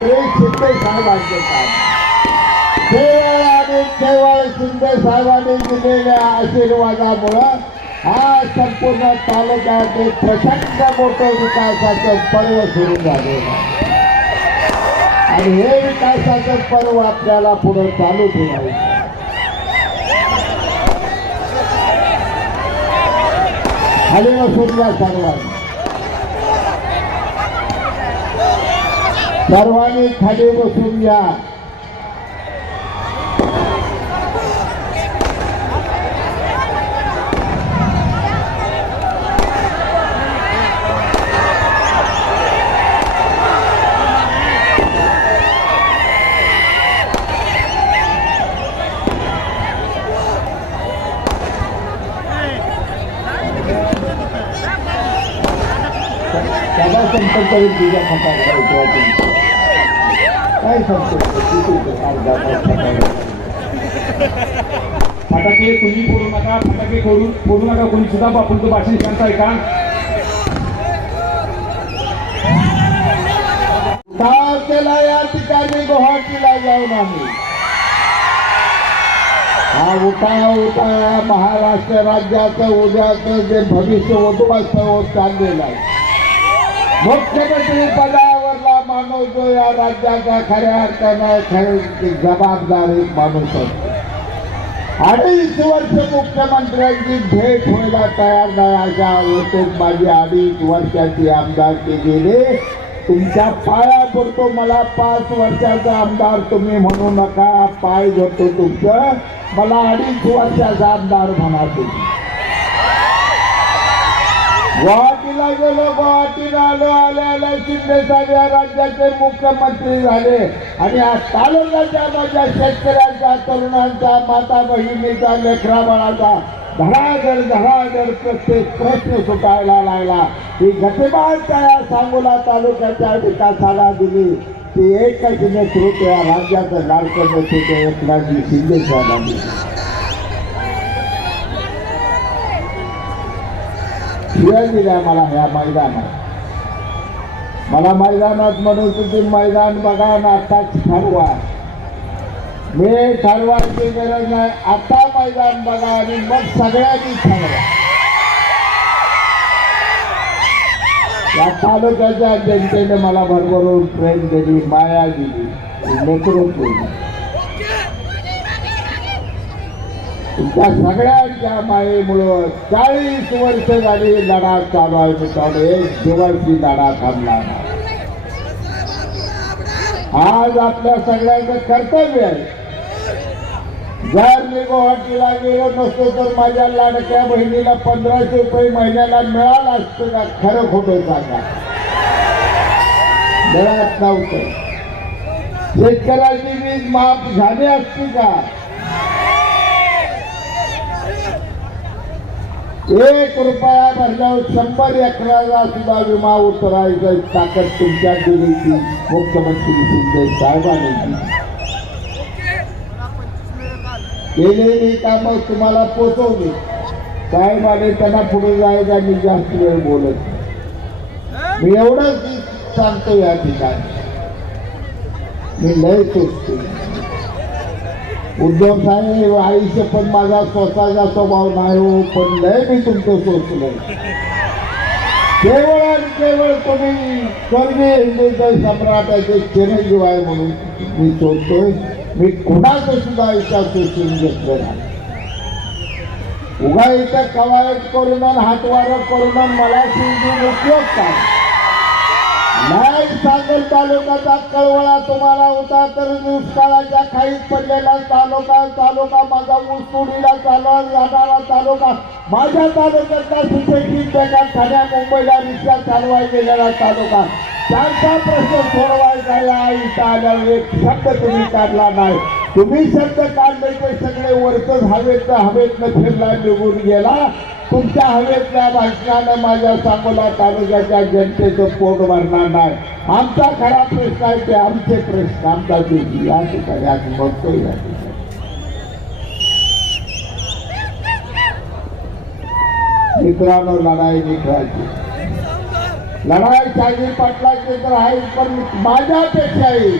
शिंदे साहेबांचे काम केवळ आणि केवळ शिंदे साहेबांनी दिलेल्या आशीर्वादामुळं हा संपूर्ण तालुक्यात एक प्रचंड मोठं विकासाचं पर्व सुरू झालेलं आणि हे विकासाचं पर्व आपल्याला पुढे चालू ठेवायचं खाली बसून या सर्वांनी सर्वांनी खाली बसून घ्या त्याचा संपर्क होईल तुझ्या फटाकडे काय सांगतो फटाके तुम्ही फोडू नका फटाके फोडू फोडू नका कोणी. सुद्धा बापूंचं भाषण शांत का? गाव केला या ठिकाणी गुवाहाटीला जाऊन आम्ही. हा उठाव उठाव महाराष्ट्र राज्याचं उद्याचं जे भविष्य उद्ध्वस्त होत चाललेलं आहे. मुख्यमंत्री पदा माणूस जो या राज्याचा खऱ्या अर्थानं खरं जबाबदार माणूस असतो अडीच वर्ष मुख्यमंत्र्यांची भेट व्हायला तयार नाही अशा अवस्थेत माझी अडीच वर्षाची आमदारकी गेली. तुमच्या पाया पडतो मला पाच वर्षाचा आमदार तुम्ही म्हणू नका. पाय धरतो तुमचं. मला अडीच वर्षाचा आमदार म्हणा तुम्ही. गुवाहाटीला गेलो गुवाहाटीला आलो आल्या शिंदे साहेब या राज्याचे मुख्यमंत्री झाले. आणि आज तालुक्याच्या माझ्या शेतकऱ्यांचा तरुणांचा माता बहिणीचा लेकरा बाळाचा धडाधड धडाधड प्रत्येक प्रश्न सुटायला लागला. ही गतिमान त्या सांगोला तालुक्याच्या विकासाला दिली? ती एकच नेतृत्व या राज्याचं लाडकं नेतृत्व एकनाथजी शिंदे साहेबांनी. दिलं. दिला मला ह्या मैदानात. मला मैदानात म्हणून तुम्ही मैदान बघा ना आत्ताच ठरवा मी ठरवायची गरज नाही आता मैदान बघा आणि मग सगळ्यांनी ठरवा. या तालुक्याच्या जनतेने मला भरभरून प्रेम दिली माया दिली नेतृत्व दिली. त्या सगळ्यांच्या मायेमुळं चाळीस वर्ष झाली लढा चालू आहे मित्रांनो. एक दिवसची लढा थांबला आज आपल्या सगळ्यांचं कर्तव्य आहे. जर मी गुवाहाटीला गेलो नसतो तर माझ्या लाडक्या बहिणीला पंधराशे रुपये महिन्याला मिळालं असतं का? खरं खोटं सांगा. मिळत नव्हतं. शेतकऱ्यांची वीज माफ झाली असती का? एक रुपया भरल्यावर शंभर एकराला सुद्धा विमा उतरायचा ताकद तुमच्या दिलीची मुख्यमंत्री शिंदे साहेबांनी. केलेली कामं तुम्हाला पोचवली. साहेबाने त्यांना पुढे जायचा मी जास्त वेळ बोलत मी एवढंच सांगतो या ठिकाणी. मी लय सोचतो उद्धव साहेब आयुष्य पण माझा स्वतःचा स्वभाव नाही हो पण लय मी तुमचं सोचलं. केवळ आणि केवळ तुम्ही स्वर्गीय हिंदुत्व सम्राटाचे चिरंजीव आहे म्हणून मी सोचतोय मी कुणाचं सुद्धा आयुष्यात सोचून घेतलं नाही. उगा इथं कवायत करून हातवार करून मला शिंदून उपयोग काय? नाही सांगल तालुक्याचा कळवळा तुम्हाला होता तर दुष्काळाच्या खाईत पडलेला तालुका तालुका माझा ऊसतोडीला चालवा जाणारा तालुका माझ्या तालुक्यातला सुशेषी बेकार ठाण्या मुंबईला रिक्षा चालवाय गेलेला तालुका. त्यांचा प्रश्न सोडवायचा या इथं आल्यावर एक शब्द तुम्ही काढला नाही. तुम्ही शब्द काढले ते सगळे वरतच हवेत हवेतनं फिरला निघून गेला. तुमच्या हवेतल्या भाषणानं माझ्या सांगोला तालुक्याच्या जनतेचं पोट भरणार नाही. आमचा खरा प्रश्न आहे ते आमचे प्रश्न आमचा देशी या ठिकाणी आम्ही बघतोय या ठिकाणी. मित्रांनो लढाई निघायची. लढाई शाजी पाटलाची तर आहे पण माझ्यापेक्षाही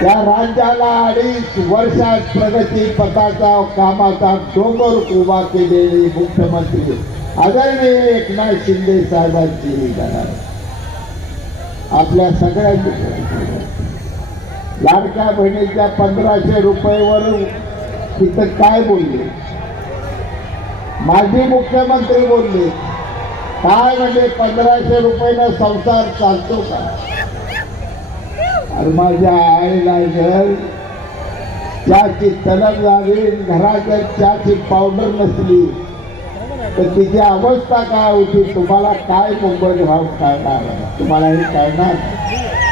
त्या राज्याला अडीच वर्षात प्रगती पथाचा कामाचा डोंगर उभा केलेली मुख्यमंत्री आदरणीय एकनाथ शिंदे साहेबांची ही आपल्या सगळ्यांची लाडक्या बहिणीच्या पंधराशे रुपयेवर तिथं काय बोलले? माजी मुख्यमंत्री बोलले काय म्हणजे पंधराशे रुपयानं संसार चालतो का? आणि माझ्या आईला जर चहाची तलब झाली घरात जर चहाची पावडर नसली. तर तिची अवस्था काय होती? तुम्हाला काय मुंबई भाव कळणार तुम्हाला हे कळणार?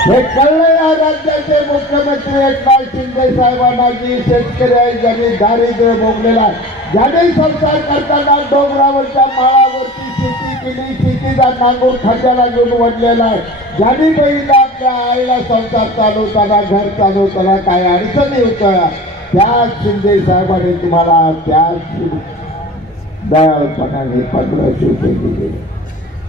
हे कळलं या राज्याचे मुख्यमंत्री एकनाथ शिंदे साहेबांना जी शेतकरी आहे ज्यांनी दारिद्र्य भोगलेला आहे. ज्यांनी संसार करताना डोंगरावरच्या माळावरची शेती केली शेतीचा नांगूर खात्याला घेऊन वडलेला आहे. ज्यांनी बहिणीला आपल्या आईला संसार चालवताना घर चालवताना काय अडचणी होत्या त्याच शिंदे साहेबांनी तुम्हाला त्याच दयाळपणाने पंधराशे रुपये दिले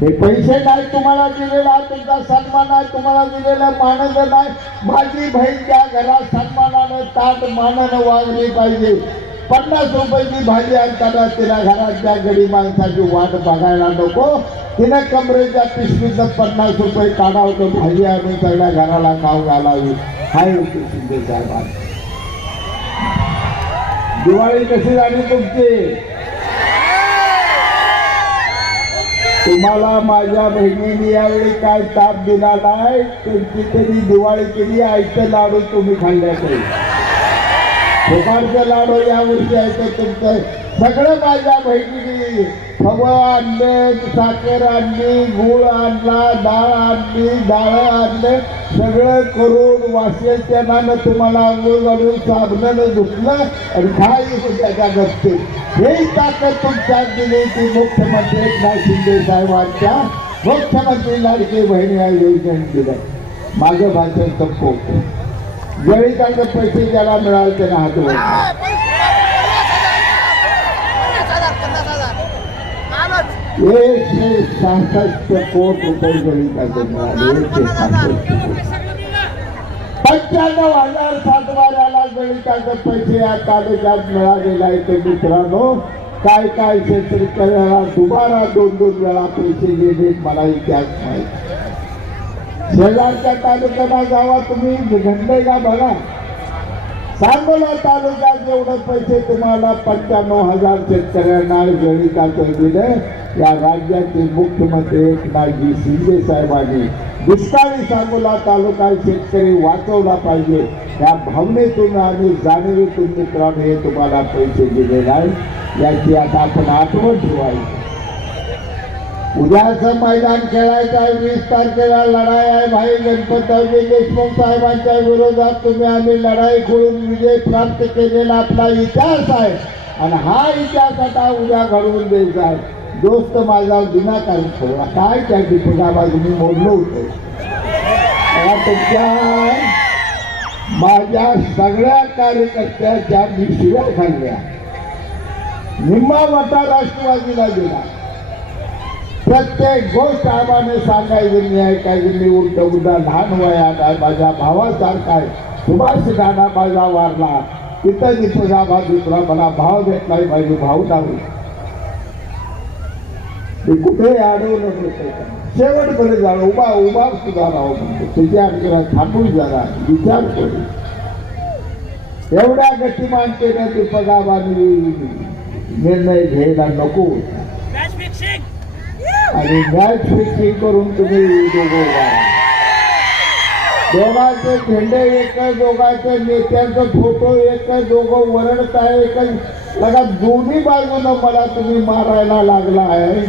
हे पैसे नाही तुम्हाला दिलेला तुमचा सन्मान आहे तुम्हाला दिलेला मानद नाही. माझी बहीण त्या घरात सन्मानानं ताट मानानं वागली पाहिजे. पन्नास रुपयाची भाजी आणताना तिला घरातल्या गडी माणसाची वाट बघायला नको. तिने कमरेच्या पिशवीचं पन्नास रुपये काढावं तर भाजी आणून सगळ्या घराला खाऊ घालावी. हाय होते शिंदे साहेबांनी दिवाळी कशी झाली तुमची? तुम्हाला माझ्या बहिणीने यावेळी काय ताप दिला नाही? त्यांची तरी दिवाळी केली? आयचं लाडू तुम्ही खाल्ल्याकडे फुकाडचं लाडू यावर्षी आहे तुमचं. सगळं माझ्या बहिणीने. फवं आणले साखर आणली गुळ आणला डाळ आणली डाळ आणले. सगळं करून वासेच्या त्यानं तुम्हाला आंघोळ घालून साबणानं धुतलं आणि खाई त्याच्या गप्पे ही ताकद तुमच्यात दिली ती मुख्यमंत्री एकनाथ शिंदे साहेबांच्या मुख्यमंत्री लाडकी बहिणी या योजनेने दिलं. माझं भाषण संपवतो. ज्यावेळी त्यांना पैसे ज्याला मिळाले त्यांना हात वर एकशे सहासष्ट कोटी रुपये गणिताचे मिळाले एकशे सहासष्ट पंच्याण्णव हजार सातबाऱ्याला गणिताचे पैसे या तालुक्यात मिळालेला आहे ते मित्रांनो काय काय शेतकऱ्याला दुबारा दोन दोन वेळा पैसे गेले मला इतिहास माहिती शेजारच्या तालुक्याला जावा तुम्ही घडले का बघा. सांगोला तालुक्यात एवढे पैसे तुम्हाला पंच्याण्णव हजार शेतकऱ्यांना गणिताचं दिले या राज्याचे मुख्यमंत्री एकनाथजी शिंदे साहेबांनी दुष्काळी सांगोला तालुका शेतकरी वाचवला पाहिजे. या भावनेतून आणि जाणीवेतून मित्रांनो हे तुम्हाला पैसे दिले नाही. याची आता आपण आठवण ठेवायची उद्याचं मैदान खेळायचं आहे. वीस तारखेला लढाई आहे. भाई गणपतरावजी देशमुख साहेबांच्या विरोधात तुम्ही आम्ही लढाई करून विजय प्राप्त केलेला आपला इतिहास आहे. आणि हा इतिहास आता उद्या घडवून द्यायचा आहे. दोस्त माझा विनाकारण ठेवला काय त्या दीपकाबाजी मी होतं. होतो माझ्या सगळ्या कार्यकर्त्याच्या मी शिव्या सांगल्या निम्मा मता राष्ट्रवादीला दिला प्रत्येक गोष्ट आम्हाने सांगायची मी ऐकायची मी उलट उलटा लहान वयात आहे माझ्या भावासारखा आहे. सुभाष दादा माझा वारला. तिथं दीपका दुसरा मला भाव भेटला माझी भाऊ लावली ते कुठेही अडवलं नव्हतं शेवटपर्यंत झालं उभा उभा सुद्धा राहू म्हणतो तुझ्या अंतरा थांबून जाणार विचार करू. एवढ्या गतिमानतेनं दीपकाबानी निर्णय घ्यायला नको. होता आणि मॅच फिक्सिंग करून तुम्ही दोघं दोघांचे झेंडे एकच दोघांचे नेत्यांचा फोटो एकच दोघं वरडताय एकच लगा दोन्ही बाजूनं मला तुम्ही मारायला लागला आहे.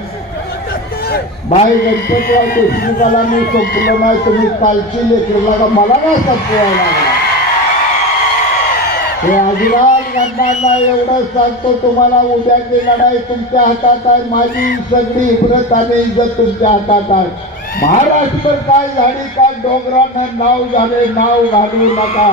बाई गणपतराव देशमुखाला मी संपलो नाही. तुम्ही कालची लेकर मला नाही संपवायला लागला. हे अजिबात घडणार नाही एवढंच सांगतो तुम्हाला उद्याची लढाई तुमच्या हातात आहे. माझी सगळी इब्रत आणि इज्जत तुमच्या हातात आहे. महाराष्ट्र काय झाली काय डोंगरांना नाव झाले नाव घालवू नका.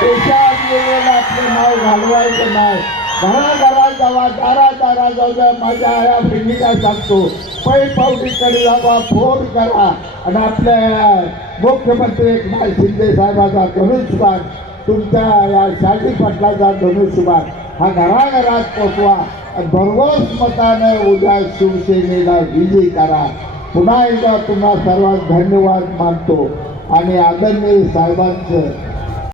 देशात गेलेलं आपलं नाव घालवायचं नाही. घराघरात जावा दारा दारा जाऊ द्या. माझ्या आया बहिणीला सांगतो पै पावडीकडे जावा फोन करा. आणि आपल्या मुख्यमंत्री एकनाथ शिंदे साहेबाचा सांग तुमच्या या शाजी पाटलाचा धनुष्यबाण हा घराघरात पोचवा भरघोस मताने उद्या शिवसेनेला विजयी करा. पुन्हा एकदा तुम्हा सर्वात धन्यवाद मानतो. आणि आदरणीय साहेबांचं